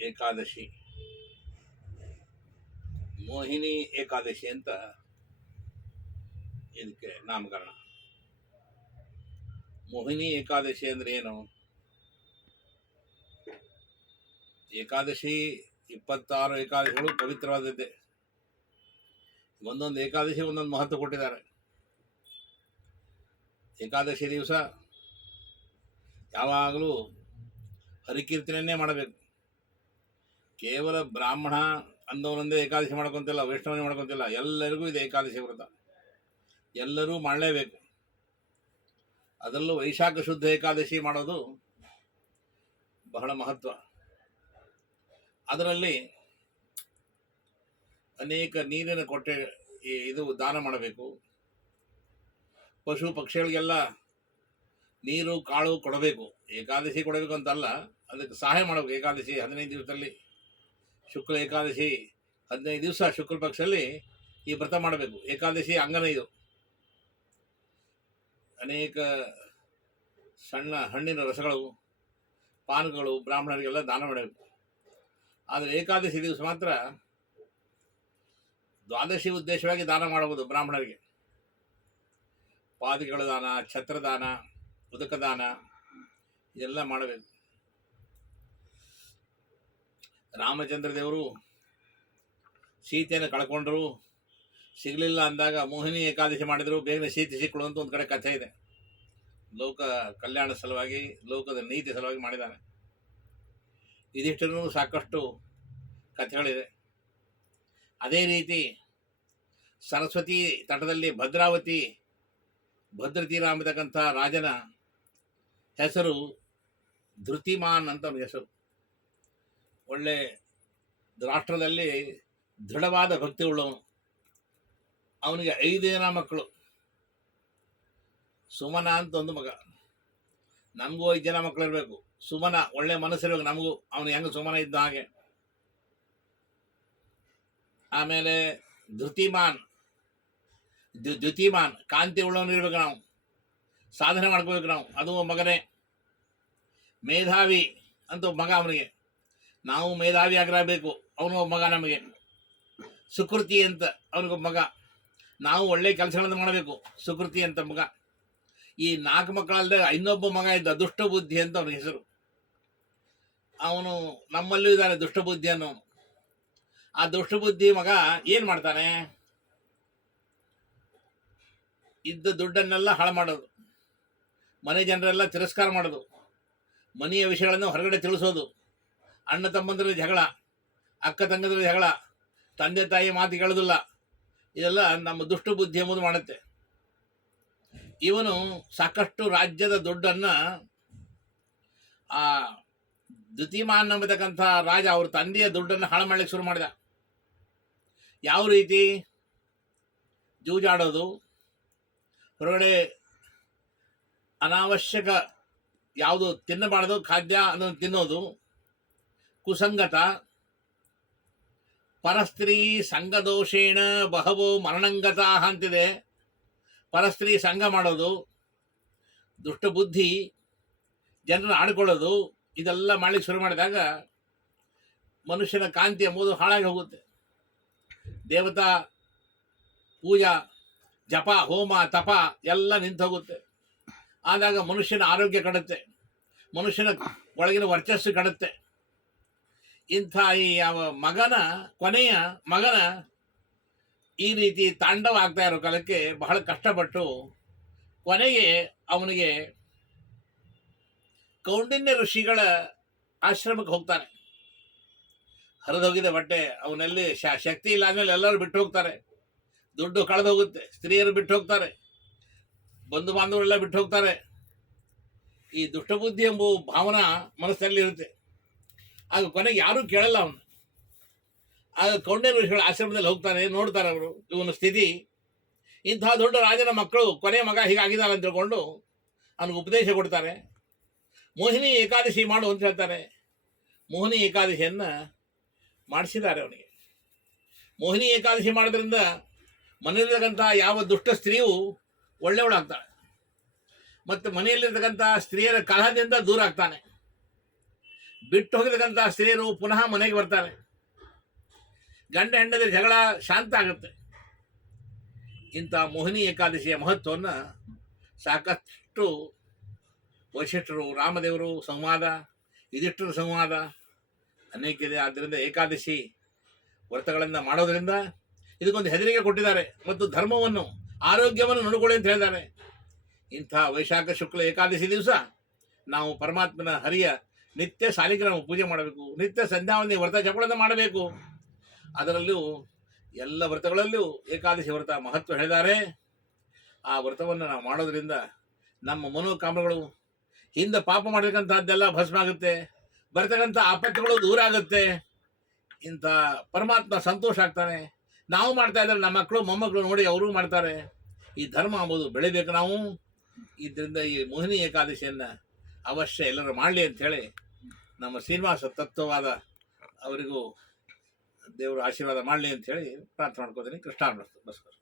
ಏಕಾದಶಿ. ಮೋಹಿನಿ ಏಕಾದಶಿ ಅಂತ ಇದಕ್ಕೆ ನಾಮಕರಣ. ಮೋಹಿನಿ ಏಕಾದಶಿ ಅಂದ್ರೆ ಏನು? ಏಕಾದಶಿ ಇಪ್ಪತ್ತಾರು ಏಕಾದಶಿಗಳು ಪವಿತ್ರವಾದದ್ದೇ. ಒಂದೊಂದು ಏಕಾದಶಿ ಒಂದೊಂದು ಮಹತ್ವ ಕೊಟ್ಟಿದ್ದಾರೆ. ಏಕಾದಶಿ ದಿವಸ ಯಾವಾಗಲೂ ಹರಿಕೀರ್ತನೆಯನ್ನೇ ಮಾಡಬೇಕು. ಕೇವಲ ಬ್ರಾಹ್ಮಣ ಅಂದವನೊಂದೇ ಏಕಾದಶಿ ಮಾಡ್ಕೊಂತಿಲ್ಲ, ವೈಷ್ಣವನೇ ಮಾಡ್ಕೊಂತಿಲ್ಲ, ಎಲ್ಲರಿಗೂ ಇದು ಏಕಾದಶಿ ವ್ರತ. ಎಲ್ಲರೂ ಮಾಡಲೇಬೇಕು. ಅದರಲ್ಲೂ ವೈಶಾಖ ಶುದ್ಧ ಏಕಾದಶಿ ಮಾಡೋದು ಬಹಳ ಮಹತ್ವ. ಅದರಲ್ಲಿ ಅನೇಕ ನೀರಿನ ಕೊಟ್ಟೆ ಇದು ದಾನ ಮಾಡಬೇಕು. ಪಶು ಪಕ್ಷಿಗಳಿಗೆಲ್ಲ ನೀರು, ಕಾಳು ಕೊಡಬೇಕು. ಏಕಾದಶಿ ಕೊಡಬೇಕು ಅಂತಲ್ಲ, ಅದಕ್ಕೆ ಸಹಾಯ ಮಾಡಬೇಕು ಏಕಾದಶಿ ಹದಿನೈದು ದಿವಸದಲ್ಲಿ. ಶುಕ್ಲ ಏಕಾದಶಿ ಹದಿನೈದು ದಿವಸ ಶುಕ್ಲ ಪಕ್ಷದಲ್ಲಿ ಈ ವ್ರತ ಮಾಡಬೇಕು. ಏಕಾದಶಿ ಅಂಗನ ಇದು ಅನೇಕ ಸಣ್ಣ ಹಣ್ಣಿನ ರಸಗಳು, ಪಾನಗಳು, ಬ್ರಾಹ್ಮಣರಿಗೆಲ್ಲ ದಾನ ಮಾಡಬೇಕು. ಆದರೆ ಏಕಾದಶಿ ದಿವಸ ಮಾತ್ರ ದ್ವಾದಶಿ ಉದ್ದೇಶವಾಗಿ ದಾನ ಮಾಡಬಹುದು ಬ್ರಾಹ್ಮಣರಿಗೆ. ಪಾದಿಗಳ ದಾನ, ಛತ್ರದಾನ, ಉದಕದಾನ, ಇದೆಲ್ಲ ಮಾಡಬೇಕು. ರಾಮಚಂದ್ರ ದೇವರು ಸೀತೆಯನ್ನು ಕಳ್ಕೊಂಡ್ರು. ಸಿಗಲಿಲ್ಲ ಅಂದಾಗ ಮೋಹಿನಿ ಏಕಾದಶಿ ಮಾಡಿದರು. ಬೇಗ ಸೀತೆ ಸಿಕ್ಕಳು ಅಂತ ಒಂದು ಕಡೆ ಕಥೆ ಇದೆ. ಲೋಕ ಕಲ್ಯಾಣ ಸಲುವಾಗಿ, ಲೋಕದ ನೀತಿ ಸಲುವಾಗಿ ಮಾಡಿದ್ದಾನೆ. ಇದಿಷ್ಟು ಸಾಕಷ್ಟು ಕಥೆಗಳಿದೆ. ಅದೇ ರೀತಿ ಸರಸ್ವತಿ ತಟದಲ್ಲಿ ಭದ್ರಾವತಿ ಭದ್ರತೀರ ಅಂಬತಕ್ಕಂಥ ರಾಜನ ಹೆಸರು ಧೃತಿಮಾನ್ ಅಂತ ಅವನ ಹೆಸರು. ಒಳ್ಳೆ ರಾಷ್ಟ್ರದಲ್ಲಿ ದೃಢವಾದ ಭಕ್ತಿ ಉಳ್ಳವನು ಅವನಿಗೆ ಐದು ಜನ ಮಕ್ಕಳು ಸುಮನ ಅಂತ ಒಂದು ಮಗ. ನಮಗೂ ಐದು ಜನ ಮಕ್ಕಳು ಇರಬೇಕು. ಸುಮನ ಒಳ್ಳೆ ಮನಸ್ಸಿರಬೇಕು ನಮಗೂ, ಅವನು ಹೆಂಗೆ ಸುಮನ ಇದ್ದ ಹಾಗೆ. ಆಮೇಲೆ ಧೃತಿಮಾನ್. ದ್ಯು- ದ್ಯುತಿಮಾನ್ ಕಾಂತಿ ಉಳ್ಳವನು ಇರ್ಬೇಕು ನಾವು. ಸಾಧನೆ ಮಾಡ್ಕೋಬೇಕು ನಾವು. ಅದು ಮಗನೇ. ಮೇಧಾವಿ ಅಂತ ಮಗ ಅವನಿಗೆ. ನಾವು ಮೇಧಾವಿ ಆಗಿರಬೇಕು ಅವನು ಮಗ ನಮಗೆ. ಸುಕೃತಿ ಅಂತ ಅವನಿಗೊಬ್ಬ ಮಗ. ನಾವು ಒಳ್ಳೆ ಕೆಲಸಗಳನ್ನು ಮಾಡಬೇಕು. ಸುಕೃತಿ ಅಂತ ಮಗ. ಈ ನಾಲ್ಕು ಮಕ್ಕಳಲ್ಲದೆ ಇನ್ನೊಬ್ಬ ಮಗ ಇದ್ದ ದುಷ್ಟ ಬುದ್ಧಿ ಅಂತ ಅವನ ಹೆಸರು. ಅವನು ನಮ್ಮಲ್ಲೂ ಇದ್ದಾನೆ ದುಷ್ಟ ಬುದ್ಧಿ ಅನ್ನೋನು. ಆ ದುಷ್ಟ ಬುದ್ಧಿ ಮಗ ಏನು ಮಾಡ್ತಾನೆ? ಇದ್ದ ದುಡ್ಡನ್ನೆಲ್ಲ ಹಾಳು ಮಾಡೋದು. ಮನೆ ಜನರೆಲ್ಲ ತಿರಸ್ಕಾರ ಮಾಡೋದು. ಮನೆಯ ವಿಷಯಗಳನ್ನು ಹೊರಗಡೆ ತಿಳಿಸೋದು. ಅಣ್ಣ ತಮ್ಮಂದಿರ ಜಗಳ, ಅಕ್ಕ ತಂಗದ್ರ ಜಗಳ, ತಂದೆ ತಾಯಿ ಮಾತು ಕೇಳೋದಿಲ್ಲ. ಇದೆಲ್ಲ ನಮ್ಮ ದುಷ್ಟ ಬುದ್ಧಿ ಎಂಬುದು ಮಾಡುತ್ತೆ. ಇವನು ಸಾಕಷ್ಟು ರಾಜ್ಯದ ದುಡ್ಡನ್ನು, ಆ, ದ್ಯುತಿಮಾನ್ ಎಂಬತಕ್ಕಂಥ ರಾಜ ಅವ್ರ ತಂದೆಯ ದುಡ್ಡನ್ನು ಹಾಳು ಮಾಡಲಿಕ್ಕೆ ಶುರು ಮಾಡಿದ. ಯಾವ ರೀತಿ? ಜೂಜಾಡೋದು, ಹೊರಗಡೆ ಅನಾವಶ್ಯಕ ಯಾವುದು ತಿನ್ನಬಾರ್ದು, ಖಾದ್ಯ ಅದನ್ನು ತಿನ್ನೋದು ಕುಸಂಗತ. ಪರಸ್ತ್ರೀ ಸಂಘದೋಷೇಣ ಬಹವೋ ಮರಣಂಗತ ಅಂತಿದೆ. ಪರಸ್ತ್ರೀ ಸಂಘ ಮಾಡೋದು, ದುಷ್ಟಬುದ್ಧಿ, ಜನರನ್ನು ಆಡ್ಕೊಳ್ಳೋದು, ಇದೆಲ್ಲ ಮಾಡಲಿಕ್ಕೆ ಶುರು ಮಾಡಿದಾಗ ಮನುಷ್ಯನ ಕಾಂತಿ ಎಂಬುದು ಹಾಳಾಗಿ ಹೋಗುತ್ತೆ. ದೇವತಾ, ಪೂಜಾ, ಜಪ, ಹೋಮ, ತಪ ಎಲ್ಲ ನಿಂತು ಹೋಗುತ್ತೆ. ಆದಾಗ ಮನುಷ್ಯನ ಆರೋಗ್ಯ ಕಡುತ್ತೆ. ಮನುಷ್ಯನ ಒಳಗಿನ ವರ್ಚಸ್ಸು ಕಡುತ್ತೆ. ಇಂಥ ಈ ಯಾವ ಮಗನ, ಕೊನೆಯ ಮಗನ ಈ ರೀತಿ ತಾಂಡವ ಆಗ್ತಾ ಇರೋ ಕಾಲಕ್ಕೆ ಬಹಳ ಕಷ್ಟಪಟ್ಟು ಕೊನೆಗೆ ಅವನಿಗೆ ಕೌಂಡಿನ್ಯ ಋಷಿಗಳ ಆಶ್ರಮಕ್ಕೆ ಹೋಗ್ತಾನೆ. ಹರಿದೋಗಿದೆ ಬಟ್ಟೆ ಅವನಲ್ಲಿ ಶಕ್ತಿ ಇಲ್ಲ ಆದ್ಮೇಲೆ ಎಲ್ಲರೂ ಬಿಟ್ಟು ಹೋಗ್ತಾರೆ. ದುಡ್ಡು ಕಳೆದು ಹೋಗುತ್ತೆ, ಸ್ತ್ರೀಯರು ಬಿಟ್ಟು ಹೋಗ್ತಾರೆ ಬಂಧು ಬಾಂಧವರೆಲ್ಲ ಬಿಟ್ಟು ಹೋಗ್ತಾರೆ. ಈ ದುಷ್ಟಬುದ್ಧಿ ಎಂಬ ಭಾವನಾ ಮನಸ್ಸಲ್ಲಿ ಇರುತ್ತೆ ಆಗ ಕೊನೆಗೆ ಯಾರೂ ಕೇಳಲ್ಲ ಅವನು. ಆಗ ಕೌಂಡ್ಯ ಋಷಿಗಳ ಆಶ್ರಮದಲ್ಲಿ ಹೋಗ್ತಾನೆ ನೋಡ್ತಾರೆ ಅವರು ಇವನ ಸ್ಥಿತಿ. ಇಂಥ ದೊಡ್ಡ ರಾಜನ ಮಕ್ಕಳು ಕೊನೆ ಮಗ ಹೀಗಾಗಿದ್ದಾರೆ ಅಂತ ತಿಳ್ಕೊಂಡು ಅವನಿಗೆ ಉಪದೇಶ ಕೊಡ್ತಾರೆ. ಮೋಹಿನಿ ಏಕಾದಶಿ ಮಾಡು ಅಂತ ಹೇಳ್ತಾರೆ. ಮೋಹಿನಿ ಏಕಾದಶಿಯನ್ನು ಮಾಡಿಸಿದ್ದಾರೆ ಅವನಿಗೆ. ಮೋಹಿನಿ ಏಕಾದಶಿ ಮಾಡೋದ್ರಿಂದ ಮನೆಯಲ್ಲಿರ್ತಕ್ಕಂಥ ಯಾವ ದುಷ್ಟ ಸ್ತ್ರೀಯು ಒಳ್ಳೆಯವಳಾಗ್ತಾಳೆ. ಮತ್ತು ಮನೆಯಲ್ಲಿರ್ತಕ್ಕಂಥ ಸ್ತ್ರೀಯರ ಕಲಹದಿಂದ ದೂರ ಆಗ್ತಾನೆ. ಬಿಟ್ಟು ಹೋಗಿರ್ತಕ್ಕಂಥ ಸ್ತ್ರೀಯರು ಪುನಃ ಮನೆಗೆ ಬರ್ತಾರೆ. ಗಂಡ ಹೆಂಡದ ಜಗಳ ಶಾಂತ ಆಗುತ್ತೆ. ಇಂಥ ಮೋಹಿನಿ ಏಕಾದಶಿಯ ಮಹತ್ವವನ್ನು ಸಾಕಷ್ಟು ವೈಶಿಷ್ಟರು ರಾಮದೇವರು ಸಂವಾದ ಇದಿಷ್ಟರ ಸಂವಾದ, ಅನೇಕ ಇದೆ. ಆದ್ದರಿಂದ ಏಕಾದಶಿ ವ್ರತಗಳನ್ನು ಮಾಡೋದರಿಂದ ಇದಕ್ಕೊಂದು ಹೆದರಿಕೆ ಕೊಟ್ಟಿದ್ದಾರೆ ಮತ್ತು ಧರ್ಮವನ್ನು, ಆರೋಗ್ಯವನ್ನು ನೋಡಿಕೊಳ್ಳಿ ಅಂತ ಹೇಳಿದ್ದಾರೆ ಇಂಥ ವೈಶಾಖ ಶುಕ್ಲ ಏಕಾದಶಿ ದಿವಸ ನಾವು ಪರಮಾತ್ಮನ ಹರಿಯ ನಿತ್ಯ ಶಾಲಿಗ್ರಾಮ ಪೂಜೆ ಮಾಡಬೇಕು, ನಿತ್ಯ ಸಂಧ್ಯಾವಂದಿ ವ್ರತ ಜಪಗಳನ್ನು ಮಾಡಬೇಕು. ಅದರಲ್ಲೂ ಎಲ್ಲ ವ್ರತಗಳಲ್ಲೂ ಏಕಾದಶಿ ವ್ರತ ಮಹತ್ವ ಹೇಳಿದ್ದಾರೆ. ಆ ವ್ರತವನ್ನು ನಾವು ಮಾಡೋದ್ರಿಂದ ನಮ್ಮ ಮನೋಕಾಮನೆಗಳು ಹಿಂದೆ ಪಾಪ ಮಾಡಿರ್ತಕ್ಕಂಥದ್ದೆಲ್ಲ ಭಸ್ಮ ಆಗುತ್ತೆ ಬರ್ತಕ್ಕಂಥ ಆಪತ್ತುಗಳು ದೂರ ಆಗುತ್ತೆ ಇಂಥ ಪರಮಾತ್ಮ ಸಂತೋಷ ಆಗ್ತಾನೆ. ನಾವು ಮಾಡ್ತಾ ಇದ್ದಾರೆ ನಮ್ಮ ಮಕ್ಕಳು, ಮೊಮ್ಮಕ್ಕಳು ನೋಡಿ ಅವರು ಮಾಡ್ತಾರೆ. ಈ ಧರ್ಮ ಅಂಬುದು ಬೆಳಿಬೇಕು ನಾವು. ಇದರಿಂದ ಈ ಮೋಹಿನಿ ಏಕಾದಶಿಯನ್ನು ಅವಶ್ಯ ಎಲ್ಲರೂ ಮಾಡಲಿ ಅಂಥೇಳಿ ನಮ್ಮ ಶ್ರೀನಿವಾಸ ತತ್ವವಾದ ಅವರಿಗೂ ದೇವರು ಆಶೀರ್ವಾದ ಮಾಡಲಿ ಅಂಥೇಳಿ ಪ್ರಾರ್ಥನೆ ಮಾಡ್ಕೋತೀನಿ. ಕೃಷ್ಣಾರ್ಪಣ. ನಮಸ್ಕಾರ.